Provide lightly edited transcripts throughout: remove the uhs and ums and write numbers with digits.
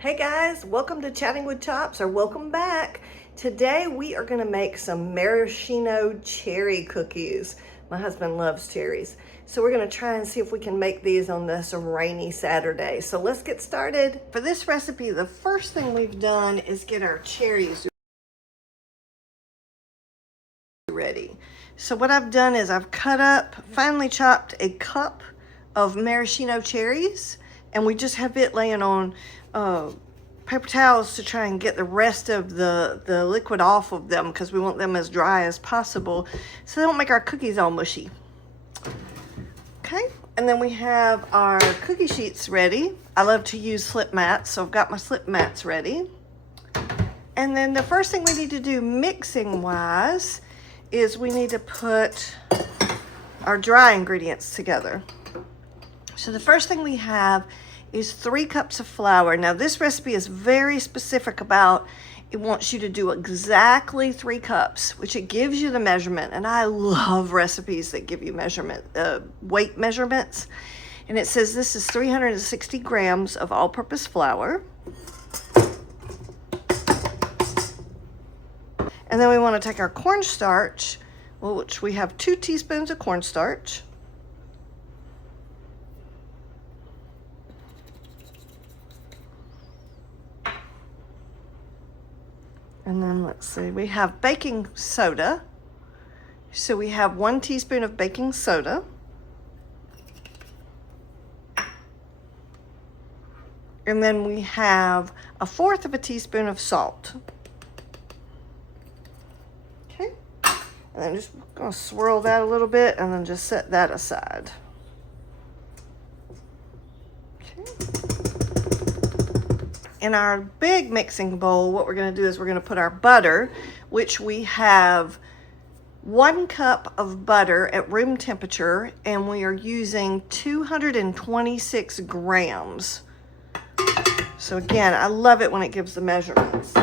Hey guys, welcome to Chatting with Chops, or welcome back. Today we are going to make some maraschino cherry cookies. My husband loves cherries. So we're going to try and see if we can make these on this rainy Saturday. So let's get started. For this recipe, the first thing we've done is get our cherries ready. So what I've done is I've cut up, finely chopped a cup of maraschino cherries, and we just have it laying on paper towels to try and get the rest of the liquid off of them, because we want them as dry as possible so they don't make our cookies all mushy. Okay, and then we have our cookie sheets ready. I love to use slip mats, so I've got my slip mats ready. And then the first thing we need to do mixing wise is we need to put our dry ingredients together. So the first thing we have is 3 cups of flour. Now this recipe is very specific about, it wants you to do exactly 3 cups, which it gives you the measurement. And I love recipes that give you measurement, weight measurements. And it says this is 360 grams of all-purpose flour. And then we want to take our cornstarch, which we have 2 teaspoons of cornstarch. And then let's see, we have baking soda. So we have 1 teaspoon of baking soda. And then we have 1/4 of a teaspoon of salt. Okay. And then just gonna swirl that a little bit and then just set that aside. Okay. In our big mixing bowl, what we're going to do is we're going to put our butter, which we have 1 cup of butter at room temperature, and we are using 226 grams. So again, I love it when it gives the measurements.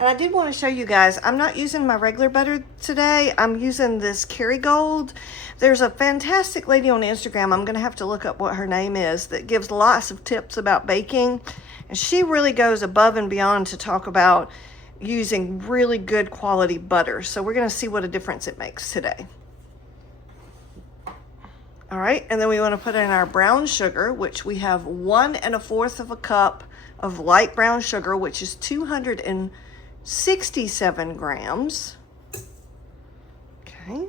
And I did want to show you guys, I'm not using my regular butter today. I'm using this Kerrygold. There's a fantastic lady on Instagram, I'm going to have to look up what her name is, that gives lots of tips about baking. And she really goes above and beyond to talk about using really good quality butter. So we're going to see what a difference it makes today. All right, and then we want to put in our brown sugar, which we have 1 1/4 of a cup of light brown sugar, which is 267 grams. Okay.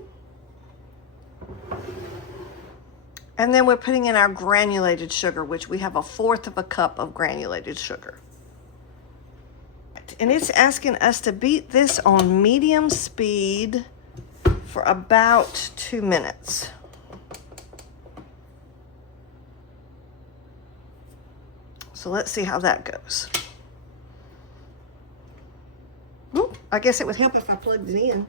And then we're putting in our granulated sugar, which we have 1/4 of a cup of granulated sugar. And it's asking us to beat this on medium speed for about 2 minutes. So let's see how that goes. Ooh, I guess it would help if I plugged it in.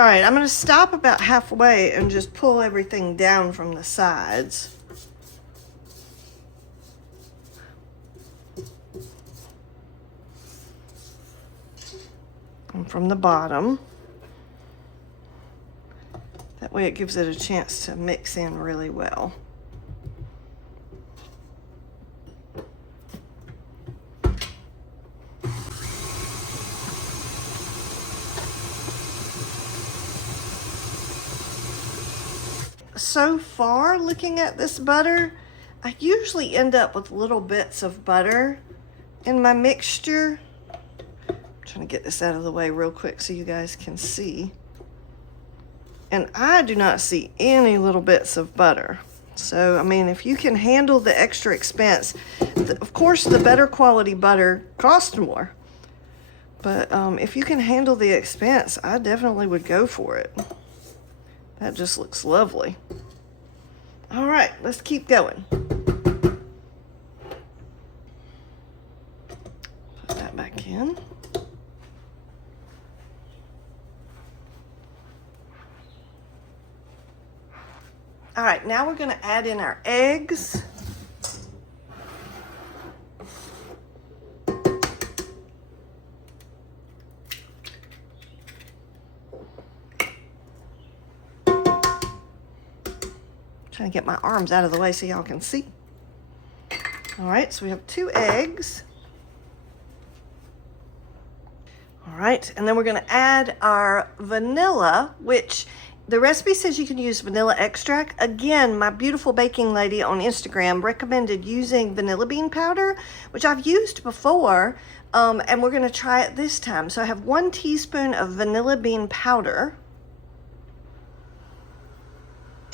All right, I'm going to stop about halfway and just pull everything down from the sides. And from the bottom. That way it gives it a chance to mix in really well. So far, looking at this butter, I usually end up with little bits of butter in my mixture. I'm trying to get this out of the way real quick so you guys can see. And I do not see any little bits of butter. So, I mean, if you can handle the extra expense, of course, the better quality butter costs more. But if you can handle the expense, I definitely would go for it. That just looks lovely. All right, let's keep going. Put that back in. All right, now we're gonna add in our eggs. Trying to get my arms out of the way so y'all can see. All right, so we have 2 eggs. All right, and then we're gonna add our vanilla, which the recipe says you can use vanilla extract. Again, my beautiful baking lady on Instagram recommended using vanilla bean powder, which I've used before, and we're gonna try it this time. So I have 1 teaspoon of vanilla bean powder.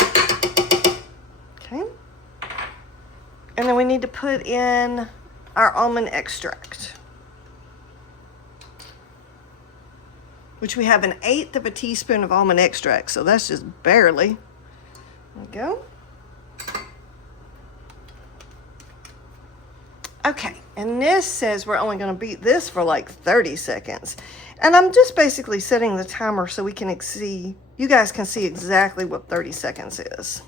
Okay. And then we need to put in our almond extract, which we have 1/8 of a teaspoon of almond extract, so that's just barely. There we go. Okay, and this says we're only gonna beat this for like 30 seconds. And I'm just basically setting the timer so we can see, you guys can see exactly what 30 seconds is.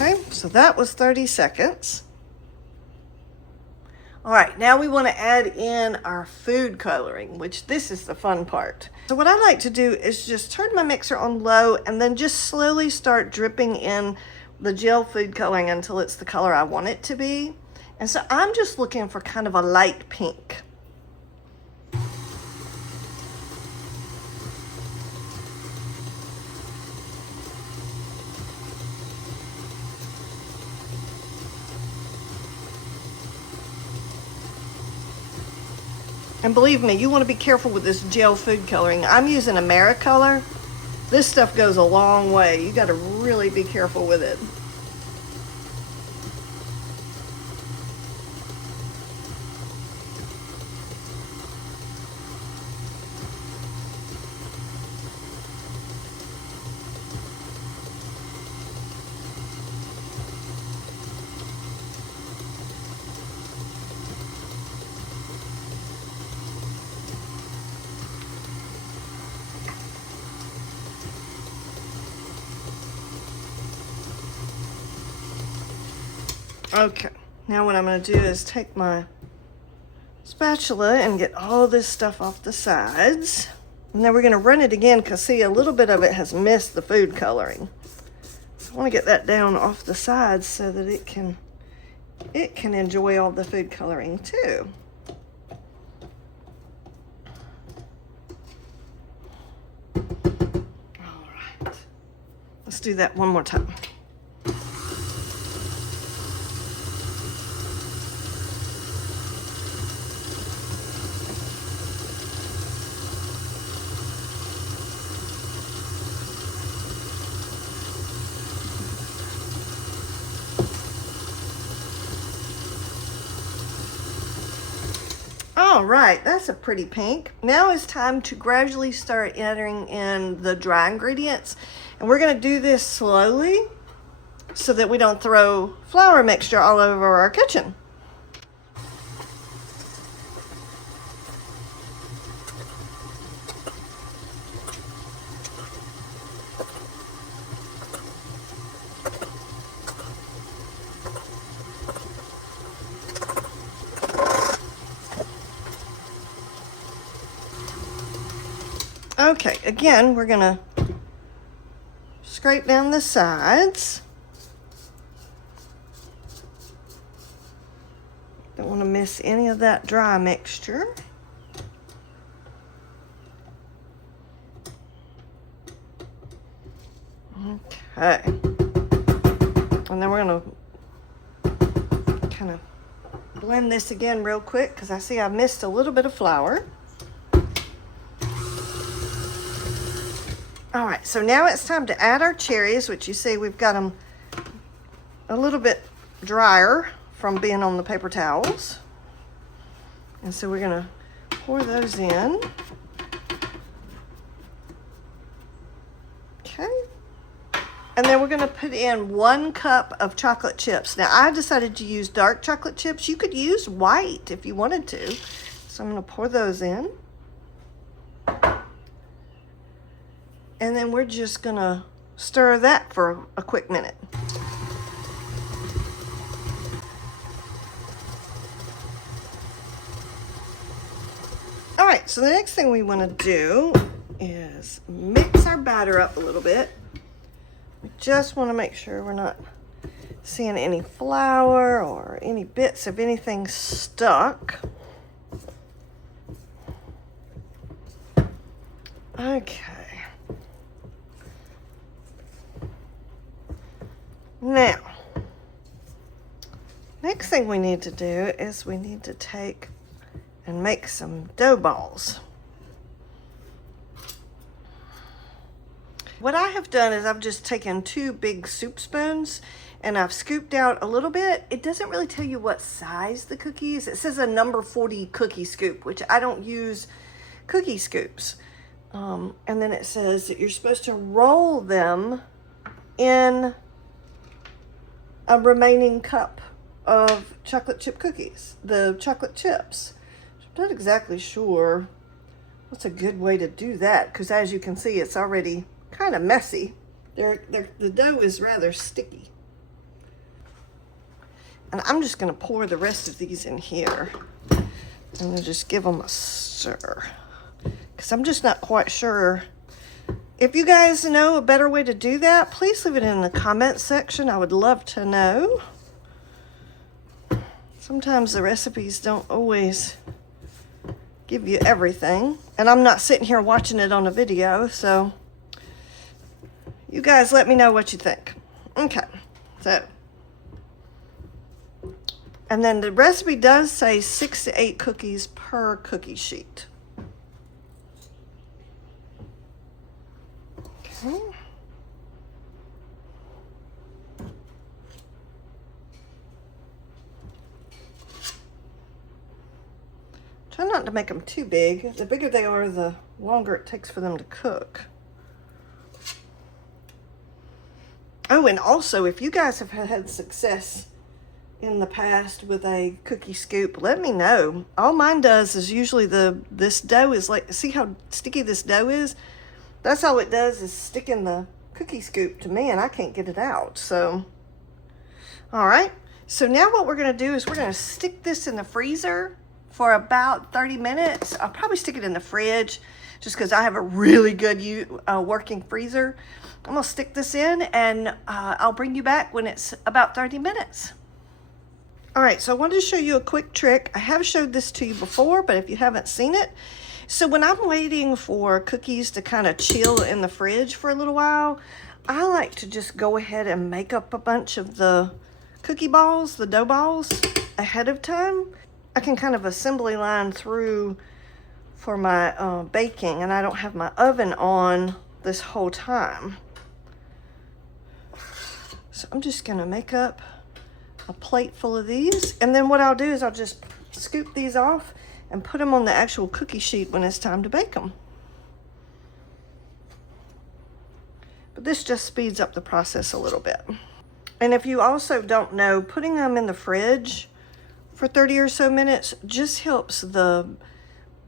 Okay, so that was 30 seconds. All right, now we want to add in our food coloring, which this is the fun part. So what I like to do is just turn my mixer on low and then just slowly start dripping in the gel food coloring until it's the color I want it to be. And so I'm just looking for kind of a light pink. And believe me, you want to be careful with this gel food coloring. I'm using Americolor. This stuff goes a long way. You got to really be careful with it. Okay, now what I'm going to do is take my spatula and get all this stuff off the sides. And then we're going to run it again because, see, a little bit of it has missed the food coloring. So I want to get that down off the sides so that it can enjoy all the food coloring too. All right, let's do that one more time. All right, that's a pretty pink. Now it's time to gradually start entering in the dry ingredients. And we're gonna do this slowly so that we don't throw flour mixture all over our kitchen. Okay, again, we're gonna scrape down the sides. Don't want to miss any of that dry mixture. Okay. And then we're gonna kind of blend this again real quick because I see I missed a little bit of flour. All right, so now it's time to add our cherries, which you see we've got them a little bit drier from being on the paper towels. And so we're gonna pour those in. Okay. And then we're gonna put in 1 cup of chocolate chips. Now I decided to use dark chocolate chips. You could use white if you wanted to. So I'm gonna pour those in. And then we're just gonna stir that for a quick minute. All right, so the next thing we wanna do is mix our batter up a little bit. We just wanna make sure we're not seeing any flour or any bits of anything stuck. Okay. Now, next thing we need to do is we need to take and make some dough balls. What I have done is I've just taken 2 big soup spoons and I've scooped out a little bit. It doesn't really tell you what size the cookie is. It says a number 40 cookie scoop, which I don't use cookie scoops. And then it says that you're supposed to roll them in a remaining cup of chocolate chip cookies, the chocolate chips. I'm not exactly sure what's a good way to do that because as you can see, it's already kind of messy. The dough is rather sticky. And I'm just gonna pour the rest of these in here and then just give them a stir because I'm just not quite sure. If you guys know a better way to do that, please leave it in the comment section. I would love to know. Sometimes the recipes don't always give you everything. And I'm not sitting here watching it on a video, so you guys let me know what you think. Okay, so. And then the recipe does say 6 to 8 cookies per cookie sheet. Okay. Try not to make them too big. The bigger they are, the longer it takes for them to cook. Oh, and also, if you guys have had success in the past with a cookie scoop, let me know. All mine does is usually this dough is like, see how sticky this dough is? That's all it does is stick in the cookie scoop to me and I can't get it out. So, all right. So now what we're gonna do is we're gonna stick this in the freezer for about 30 minutes. I'll probably stick it in the fridge just because I have a really good working freezer. I'm gonna stick this in and I'll bring you back when it's about 30 minutes. All right, so I wanted to show you a quick trick. I have showed this to you before, but if you haven't seen it, so when I'm waiting for cookies to kind of chill in the fridge for a little while, I like to just go ahead and make up a bunch of the cookie balls, the dough balls, ahead of time. I can kind of assembly line through for my baking, and I don't have my oven on this whole time. So I'm just gonna make up a plate full of these, and then what I'll do is I'll just scoop these off and put them on the actual cookie sheet when it's time to bake them. But this just speeds up the process a little bit. And if you also don't know, putting them in the fridge for 30 or so minutes just helps the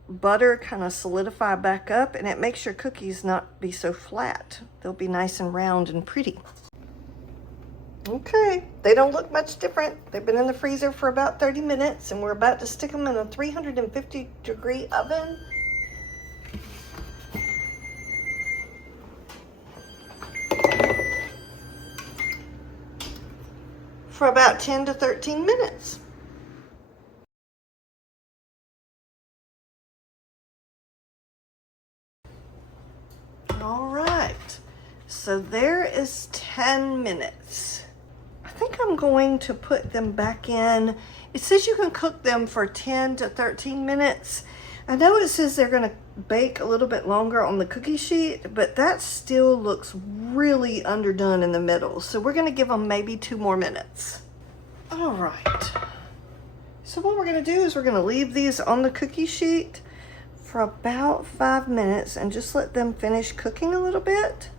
butter kind of solidify back up, and it makes your cookies not be so flat. They'll be nice and round and pretty. Okay, they don't look much different. They've been in the freezer for about 30 minutes and we're about to stick them in a 350-degree oven. For about 10 to 13 minutes. All right, so there is 10 minutes. I think I'm going to put them back in. It says you can cook them for 10 to 13 minutes. I know it says they're gonna bake a little bit longer on the cookie sheet, but that still looks really underdone in the middle. So we're gonna give them maybe 2 more minutes. All right. So what we're gonna do is we're gonna leave these on the cookie sheet for about 5 minutes and just let them finish cooking a little bit.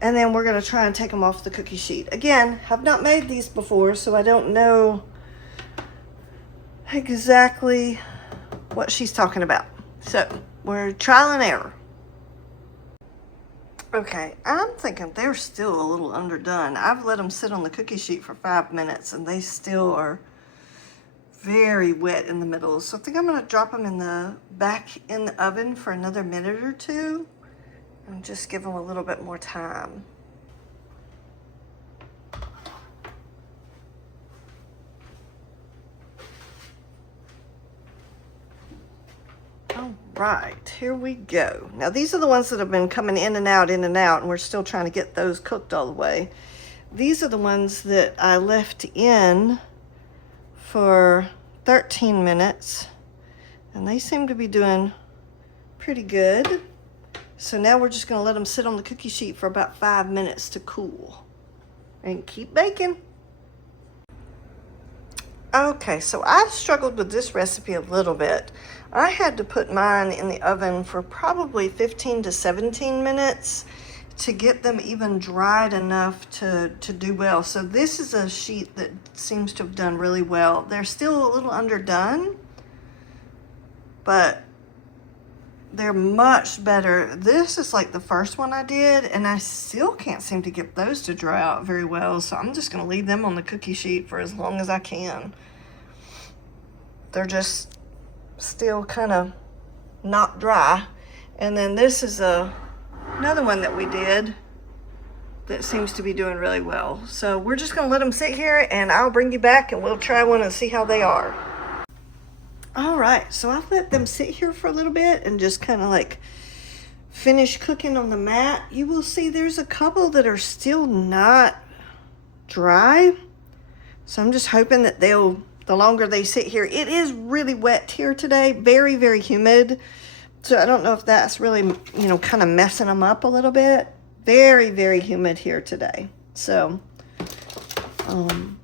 And then we're gonna try and take them off the cookie sheet. Again, I've not made these before, so I don't know exactly what she's talking about. So we're trial and error. Okay, I'm thinking they're still a little underdone. I've let them sit on the cookie sheet for 5 minutes and they still are very wet in the middle. So I think I'm gonna drop them back in the oven for another minute or 2 and just give them a little bit more time. All right, here we go. Now these are the ones that have been coming in and out, and we're still trying to get those cooked all the way. These are the ones that I left in for 13 minutes, and they seem to be doing pretty good. So now we're just gonna let them sit on the cookie sheet for about 5 minutes to cool and keep baking. Okay, so I've struggled with this recipe a little bit. I had to put mine in the oven for probably 15 to 17 minutes to get them even dried enough to do well. So this is a sheet that seems to have done really well. They're still a little underdone, but they're much better. This is like the first one I did, and I still can't seem to get those to dry out very well. So I'm just gonna leave them on the cookie sheet for as long as I can. They're just still kind of not dry. And then this is another one that we did that seems to be doing really well. So we're just gonna let them sit here and I'll bring you back and we'll try one and see how they are. All right, so I've let them sit here for a little bit and just kind of like finish cooking on the mat. You will see there's a couple that are still not dry. So I'm just hoping that the longer they sit here. It is really wet here today, very, very humid. So I don't know if that's really, kind of messing them up a little bit. Very, very humid here today. So, oh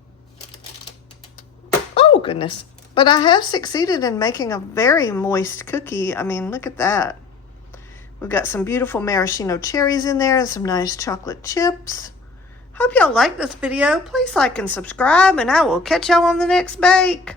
goodness. But I have succeeded in making a very moist cookie. I mean, look at that. We've got some beautiful maraschino cherries in there and some nice chocolate chips. Hope y'all like this video. Please like and subscribe, and I will catch y'all on the next bake.